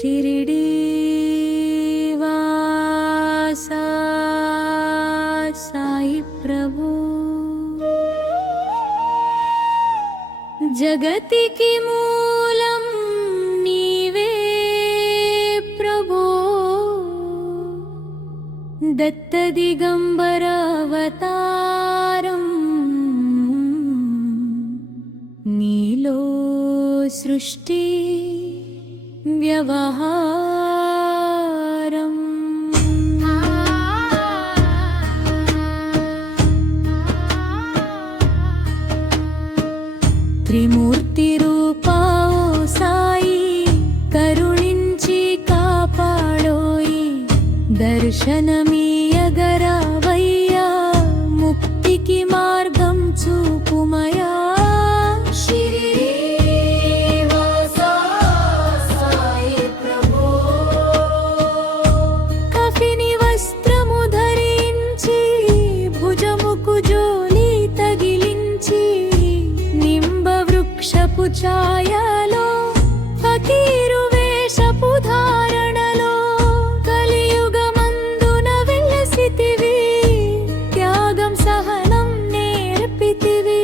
शिरडी वासा साई प्रभु जगतिकी मूलं नीवे प्रभो दत्त दिगंबर अवतारं नीलो सृष्टि व्यवहारम् त्रिमूर्ति रूपा ओ साई करुणिंची कापाडोई दर्शनमीयगरावయ్యా मुक्तिकी मार्गं చూపుమయా ఛాయలో ఫకీరు వేషపు ధారణలో కలియుగమందున వెలసితివి త్యాగం సహనం నేర్పితివి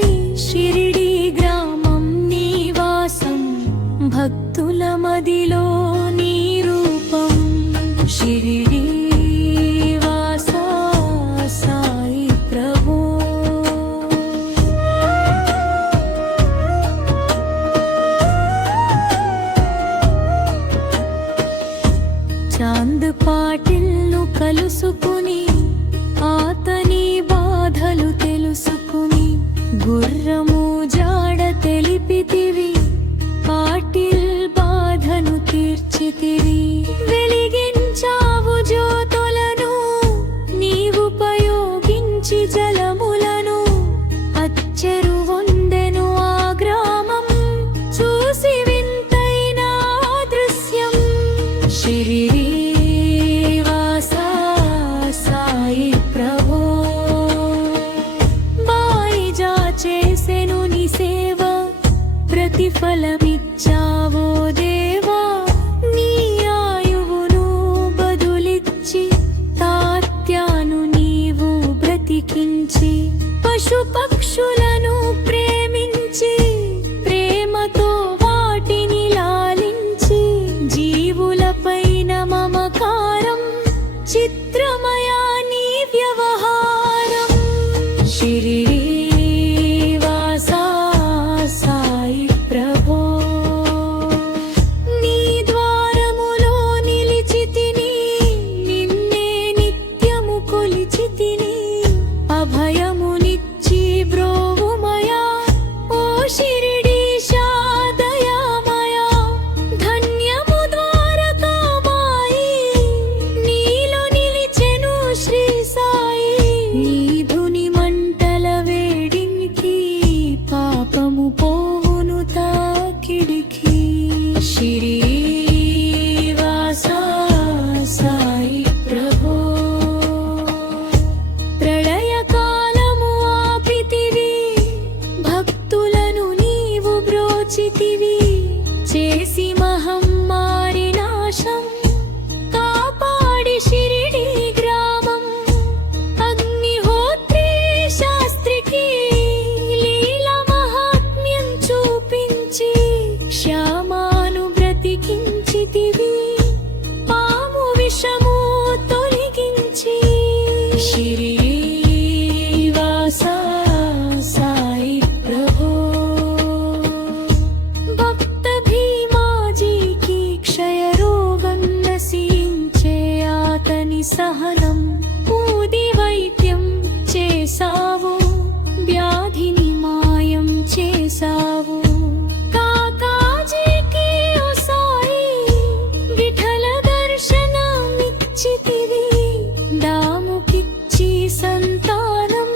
షిరిడి గ్రామం నివాసం భక్తుల మదిలో నీ రూపం షిరిడి వాసా సాయి ప్రభు చాంద్ పాటిల్ను కలుసుకుని ఆతని బాధలు తెలుసుకుని గుర్రము జాడ తెలిపితివి పాటిల్ బాధను తీర్చితివి వెలిగించావు జ్యోతులను నీవుపయోగించి జలములను అచ్చెరు వందెను ఆ గ్రామం చూసి వింతైన దృశ్యం షిరిడి ప్రతిఫలమిచ్చావో దేవా నీ ఆయువును బదులిచ్చి తాత్యాను నీవు బ్రతికించి పశు పక్షులను ప్రేమించి ప్రేమతో వాటిని లాలించి జీవులపైన మమకారం చిత్రమయా నీ వ్యవహారం షిరిడి అభయమునిచ్చి బ్రోవుమయా ఓ శిరిడీశా దయామయా ధన్యము ద్వారకామాయి నీలో నిలిచెను శ్రీ సాయి నీ ధుని మంటల వేడికి పాపము పోవును తాకిడికి షిరిడి వాసా సాయి ప్రభు చేసి మహమ్మారి నాశం కాపాడి షిరిడి గ్రామం అగ్నిహోత్రి శాస్త్రికి లీల మహాత్మ్యం చూపించి శ్యామాను బ్రతికించితివి పాము విషము తొలగించి షిరిడి వాసా సాయి ప్రభు సహనం ఊది వైద్యం చేసావు వ్యాధిని మాయం చేసావు కాకాజీకి ఓ సాయి విఠల దర్శనమిచ్చితివి దాముకిచ్చి సంతానం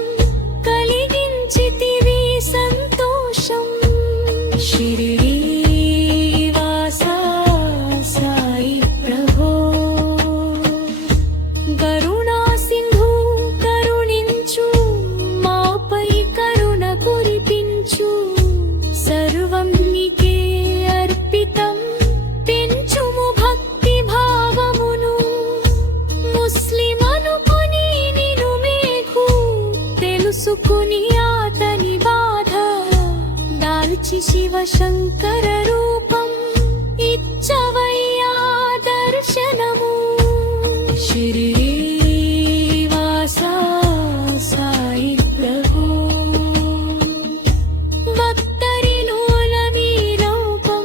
కలిగించితివి సంతోషం షిరిడి వాసా సాయి ప్రభు కరుణా సింధు కరుణించు మాపై కరుణ కురిపించు సర్వం నీకే అర్పితం పెంచుము భక్తి శివశంకర రూపం ఇచ్చవయ్యా దర్శనము శ్రీవాసా సాయి ప్రభు భక్తరిలోల మీ రూపం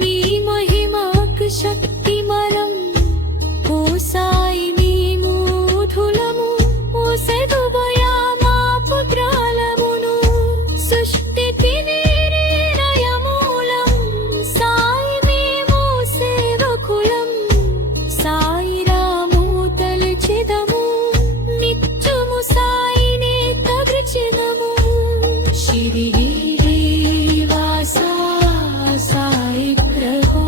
మీ మహిమకు శక్తిమలం ఓ సాయి మీ మూఢులము ఓ సెదుబయా మా పుత్రాలమును సృష్టికి నీరేనయమూలం సాయి మేము సేవకులం సాయి రాము తలచెదము నిత్యము సాయినే తగృచెదము శ్రీవాసా సాయి ప్రభు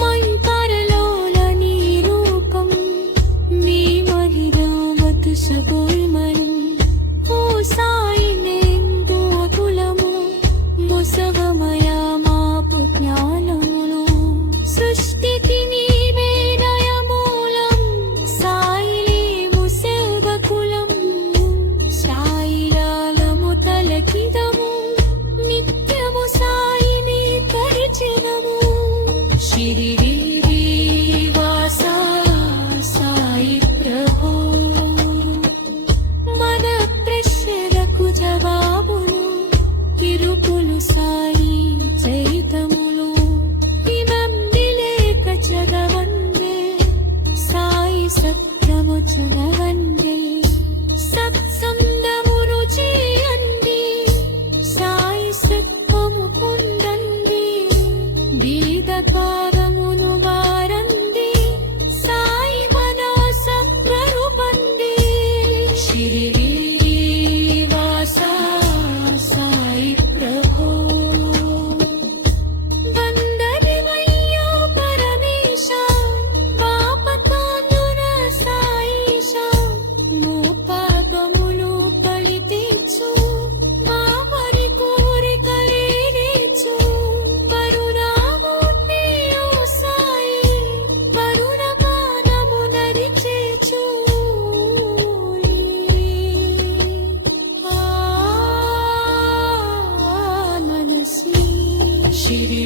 మంతరలోల నీ రూపం మీ మహిమకు సగోల్మలం ఓ సాయి నేందు అతులము ముసవమయా మాపు జ్ఞానమును సృష్టికి నీవే నయమూలం సాయిలేము సేవకులం సాయిలాలము తలకిదము నిత్యము సాయిని తరిచెదము శ్రీవాసా సాయి ప్రభు మన ప్రశ్నలకు జవాబును ఇరుపులు సాయి చరితములు వినందిలేక చదవందే సాయి సత్యము చదవందే సత్సంగమును చేయండి సాయి సత్వము పొందండి బీదకారమును వారండి సాయి మనస ప్రరుపండి శ్రీవాసా సాయి ప్రభు వందనమయ్యా పరమేశ పాపతాండున సాయిష మోపాపములు పడితేచు మా మరి కోరికలే నేర్చు కరుణామూర్తి ఓ సాయి కరుణపానము నరిచేచు మనసి శ్రీ